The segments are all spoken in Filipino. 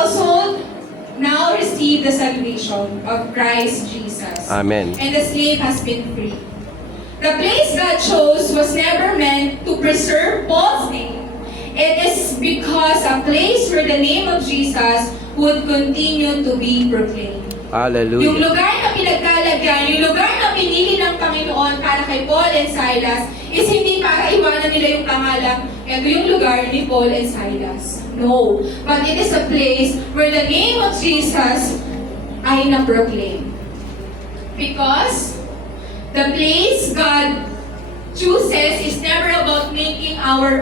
household now receive the salvation of Christ Jesus. Amen. And the slave has been free. The place God chose was never meant to preserve Paul's name. It is because a place where the name of Jesus would continue to be proclaimed. Yung Hallelujah. lugar na pinagkalagyan, yung lugar na pinili ng Panginoon para kay Paul and Silas is hindi para iwanan nila yung pangalan, ito yung lugar ni Paul and Silas. No. But it is a place where the name of Jesus ay na-proclaim. Because the place God chooses is never about making our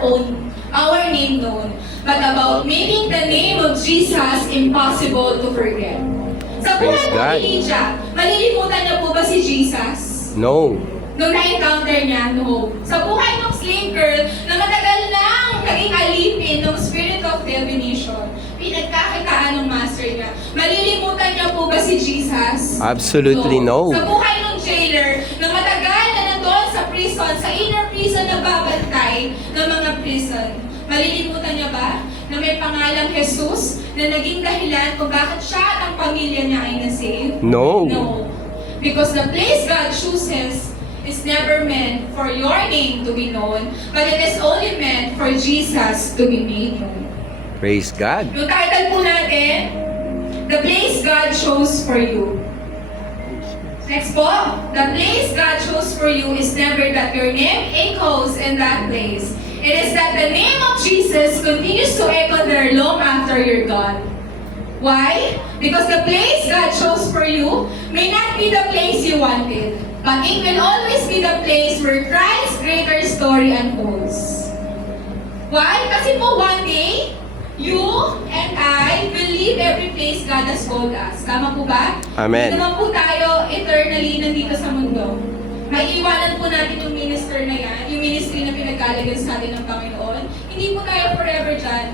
name known, but about making the name of Jesus impossible to forget. Sa buhay Praise mo God. ni Lydia, malilimutan niya po ba si Jesus? No. Nung na-encounter niya, no. Sa buhay ng slave girl, na matagal nang naging alipin ng spirit of divination, pinagkakitaan ng master niya, malilimutan niya po ba si Jesus? Absolutely no. Sa buhay ng jailer, na matagal na nandoon sa prison, sa inner prison na babantay ng mga prison, malilimutan niya ba na may pangalang Jesus na naging dahilan kung bakit siya at ang pamilya niya ay nasave? No. No. Because the place God chooses is never meant for your name to be known, but it is only meant for Jesus to be made known. Praise God. Yung title po natin, The Place God Chose for You. Next po, the place God chose for you is never that your name echoes in that place. It is that the name of Jesus continues to echo there long after you're gone. Why? Because the place God chose for you may not be the place you wanted, but it will always be the place where Christ's greater story unfolds. Why? Kasi po one day, you and I will leave every place God has called us. Tama po ba? Amen. Hindi naman po tayo eternally nandito sa mundo. May iwanan po natin yung minister na yan, yung ministry na pinagkalagyan sa atin ng Panginoon. Hindi po tayo forever dyan.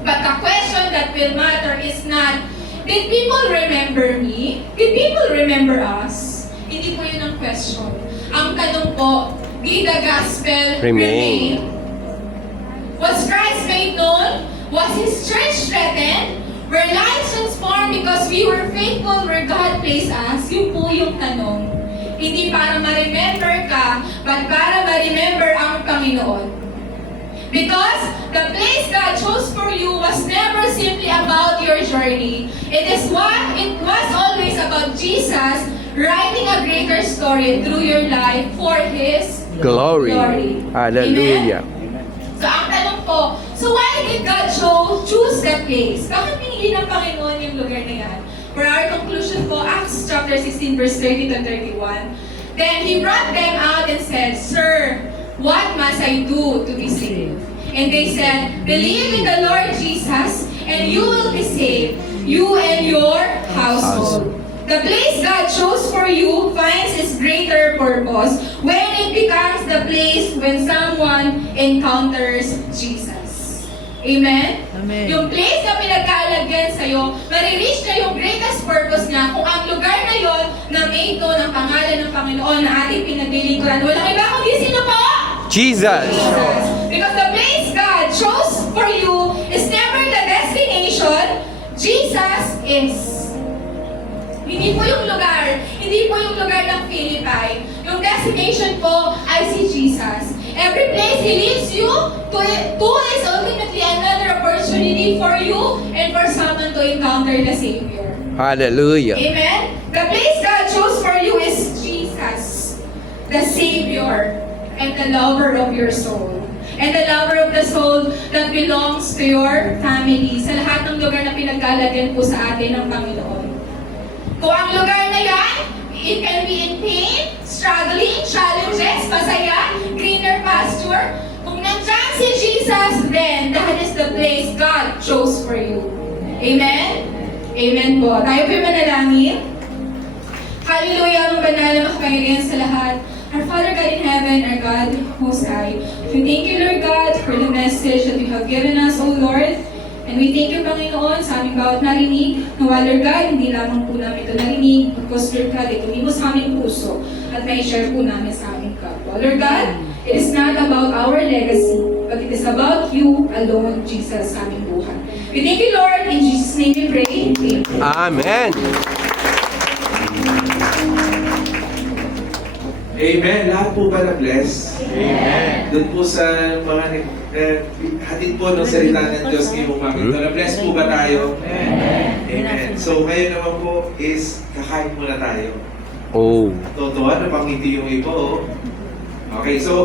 But the question that will matter is not, did people remember me? Did people remember us? Hindi po yun ang question. Ang tanong po, did the gospel remain? Was Christ made known? Was His church strengthened? Were lives transformed because we were faithful where God placed us? Yun po yung tanong. Hindi para ma-remember ka, but para ma-remember ang Panginoon. Because the place God chose for you was never simply about your journey. It was always about Jesus writing a greater story through your life for His Glory. Hallelujah. Amen? So ang tanong po, so why did God choose that place? Bakit pinili ng Panginoon yung lugar na yan? For our conclusion po, Acts chapter 16 verse 30 to 31. Then He brought them out and said, Sir, what must I do to be saved? And they said, Believe in the Lord Jesus, and you will be saved, you and your household. The place God chose for you finds its greater purpose when it becomes the place when someone encounters Jesus. Amen? Amen. Yung place na pinagkalagyan sa'yo, marireach na yung greatest purpose niya kung ang lugar na yon na may ito ng pangalan ng Panginoon na ating pinaglilingkuran. Walang iba kundi sino po? Jesus. Jesus. Because the place God chose for you is never the destination. Jesus is. Hindi po yung lugar. Hindi po yung lugar ng Philippi. Yung destination po ay si Jesus. Every place He leads you to is ultimately another opportunity for you and for someone to encounter the Savior. Hallelujah. Amen? The place God chose for you is Jesus, the Savior and the lover of your soul. And the lover of the soul that belongs to your family. Sa lahat ng lugar na pinagkalagyan po sa atin ng Panginoon. Kung ang lugar na yan, it can be in pain, struggling, challenges, masaya, greener pasture. Kung nandiyan si Jesus, then that is the place God chose for you. Amen? Amen po. Tayo po yung manalangin. Hallelujah, ang banal na makapangyarihan sa lahat. Our Father God in heaven, our God Most High, we thank you, Lord God, for the message that you have given us, O Lord. And we thank you, Panginoon, sa aming bawat narinig. Nawa, Lord God, hindi lamang po namin ito narinig, because, Lord God, ito mo sa aming puso at may share po namin sa aming kapwa. Lord God, it is not about our legacy, but it is about you alone, Jesus, sa aming buhay. We thank you, Lord, in Jesus' Jesus' name we pray. Amen. Amen. Lahat po ba na-bless? Amen. Doon po sa mga hatid po ng salita ng Diyos ngayong umaga. Na-bless po ba tayo? Amen. So ngayon naman po is kakain muna tayo. Oh. Totoo, napangiti yung iba oh. Okay, so